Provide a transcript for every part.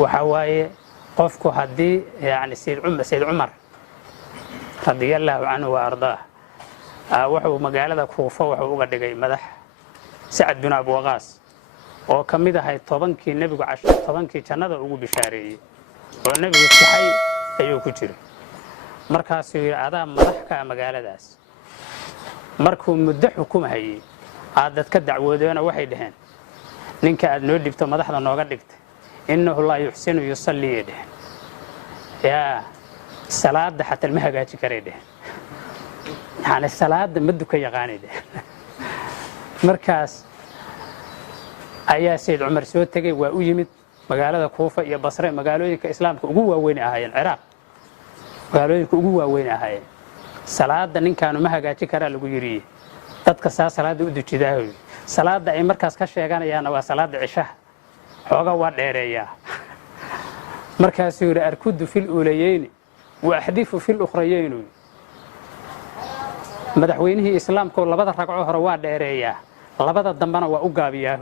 وحواي قفكو هدي يعني سيد عمر رضي الله عنه وأرضاه وحو مقالة كوفة وحو قدقي مدح سعد بن أبو وقاص oo kamid ahay 10kii nabigu 10kii jannada ugu bishaareeyay oo nabigu saxay ayuu ku jiray markaas uu adaa madaxka magaaladaas markuu muddo xukumayay aad ka dacwoodeena waxay dhaheen ninka aad noo dhibto madaxda nooga dhigtay innahu la yuhsinu yusalli ya salaada hatta ma hagaaji kareede yani salaada ma duka yaqaanide markaas ayaa Sayyid Umar soo tagay waa u yimid magaalada Kuufa iyo Basra magaalooyinka islaamka ugu waaweyn ahaayeen Ciraaq magaalooyinka ugu waaweyn ahaayeen salaada ninkaanu ma hagaaji karaa lagu yiri dadka salaada u dujidaa salaada ay markaas ka sheeganayaan waa salaada cishaha xooga waa dheereeyaa markaas uu arkudu fil uulayeyn wa ahdifu fil ukhrayeyn madaxweynihii islaamka labada ragco hore waa dheereeyaa labada dambana waa u gaabiyaa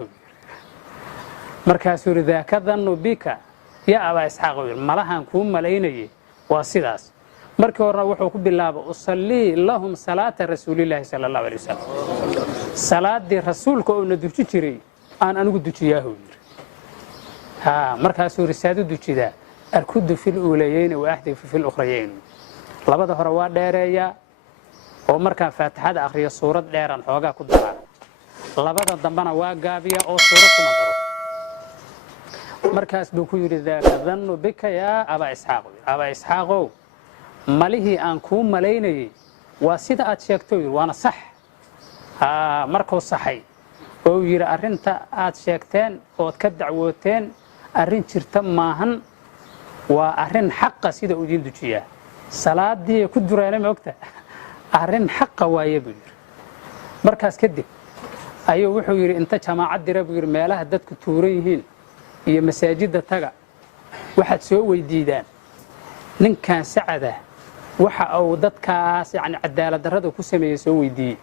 markaas uu daakadan bika ya aba isxaaq malahan ku malaynayay waa sidaas markii hore wuxuu ku bilaabay usalli lahum salaata rasuulillaah sallallahu alayhi wasallam salaadii rasuulka oo na duji jiray aan anigu dujiyaahu markaas uu risaado dujida arkudu fil uulayeyn wa ahdifu fil ukhrayeyn labada hore waa dheereeyaa oo markaan faatixada akhriyo suurad dheeran xoogaa ku dara labada dambana waa gaabiya oo suurad kuma daro markaas buu ku yiri daakadan bika ya aba isxaaq malihi aan ku malaynayay waa sida aad sheegtay waana sax markuu saxay oo yiri arinta aad sheegteen oo ka dacwooteen arin jirta maahan waa arin xaq sida u diin dujiya salaadii ku durayna ma ogta arin xaq waaye buu yiri markaas kadib ayuu wuxuu yiri inta jamaacad dira buu yiri meelaha dadku tuuran yihiin iyo masaajida taga waxaad soo weydiidaan ninkan sacada waxa uu dadkaas yani cadaalad darrada ku sameeyay soo weydiiyay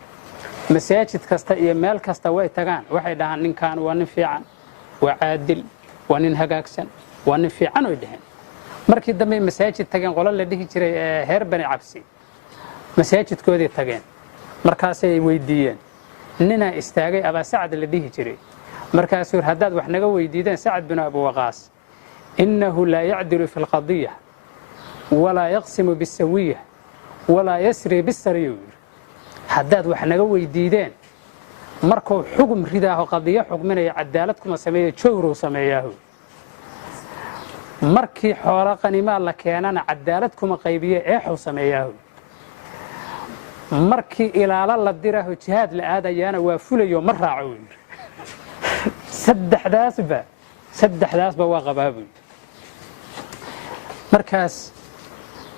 masaajid kasta iyo meel kasta way tagaan waxay dhahaan ninkan waa nin fiican waa caadil waa nin hagaagsan waa nin fiican oo dhahan markii dambe masaajid tageen qolal la dhihi jiray heer bani cabsi masaajidkoodii tageen markaas ay weydiiyeen nina istaagay aba sacad la dhihi jiray markaas uu hadaad wax naga weydiideen Sa'd bin Abu Waqas innahu la ya'dilu fil qadiyah wala yaqsimu bis sawiyah wala yasri bis sariyah hadaad wax naga weydiideen markuu xukum ridaaho qadiyo xukminaya cadaalad kuma sameeyo jawro sameeyaho markii xoolo qaniima la keenana cadaalad kuma qaybiye eexu sameeyaho markii ilaala la diraho jihaad la aadayana waa fulayo ma raaco saddexdaasba waa qabaabay markaas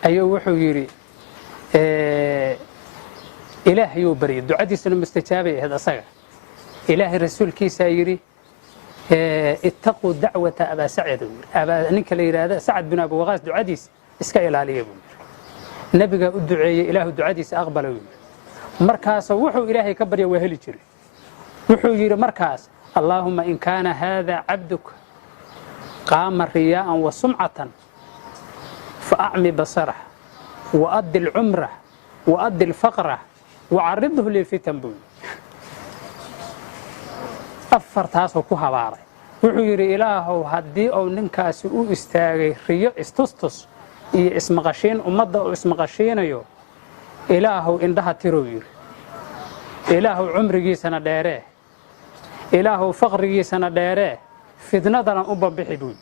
ayuu wuxuu yiri ilaahay uu bari ducadiisana mustajaabay ahayd asaga ilaahay rasuulkiisa yiri ittaqu da'wata aba sa'id aba ninka la yiraahdo Sa'd bin Abu Waqas ducadiisa iska ilaaliyo nabiga u duceeyay ilaahu ducadiisa aqbalay markaas wuxuu ilaahay ka baryo waa heli jiray wuxuu yiri markaas اللهم إن كان هذا عبدك قام رياء وسمعة فأعمي بصره وأدي العمرة وأدي الفقرة وعرضه للفتن بوي أفرتاس وكوها باري وحيري إلهو هدي أو ننكاس أو استاغي رياء استستس اسم غشين ومضى اسم غشين يو إلهو إندها تروير إلهو عمري سنة داره إلهو فقريسنا ديره فدنادنا u babixi buu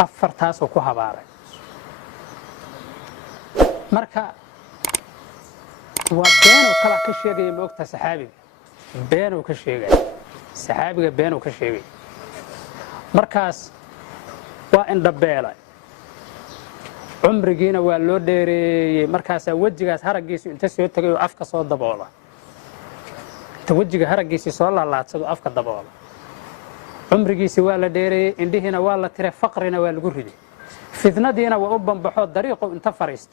afartaas oo ku habaaray marka waa been kala ka sheegay moogta saxaabiga been ka sheegay saxaabiga been ka sheegay markaas waa in dabeelay umrigiina waa loo dheereeyay markaas wajigaas haragiisu inta soo tagay oo afka soo daboola توجه هرجيسي صلى الله عليه وسلم أفكار دبال عمرجيسي ولا ديري إندهنا ولا ترى فقرنا ولا جرهدي فتنة دينا وأبن بحوض طريقه أنت فريست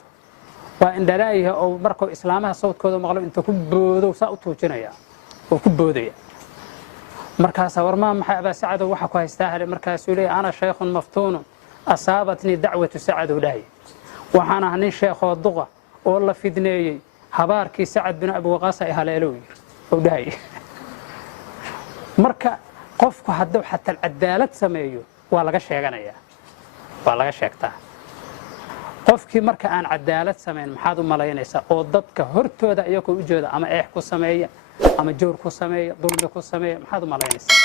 وإن دلائها أو مركو إسلامها صوت كذا مغلوب أنت كبودو سأطو جنايا وكبودية markaas warmaa maxay abaa sacado waxa ku haystaa hale markaasuu leeyahay ana shaykhun maftuunun asaabatnii dacwatu sacad dhahay waxaan ahaa nin sheekhoo duqa oo la fidneeyey habaarkii sacad bin abi waqaas ay haleelo dhahay marka qofku hadduu xataa cadaalad sameeyo waa laga sheeganayaa waa laga sheegtaa qofkii marka aan cadaalad samayn maxaad u malaynaysaa oo dadka hortooda iyagoo u jeeda ama eex ku sameeya ama joor ku sameeya dulmi ku sameeya maxaad u malaynaysaa